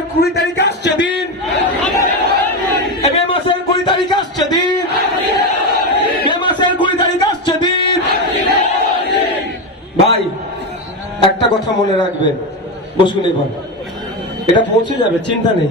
মাসের কুড়ি তারিখ আসছে দিন। মে মাসের কুড়ি তারিখ আসছে দিন। মে মাসের কুড়ি তারিখ আসছে দিন। ভাই, একটা কথা মনে রাখবেন। বসুন এবার। এটা পৌঁছে যাবে, চিন্তা নেই।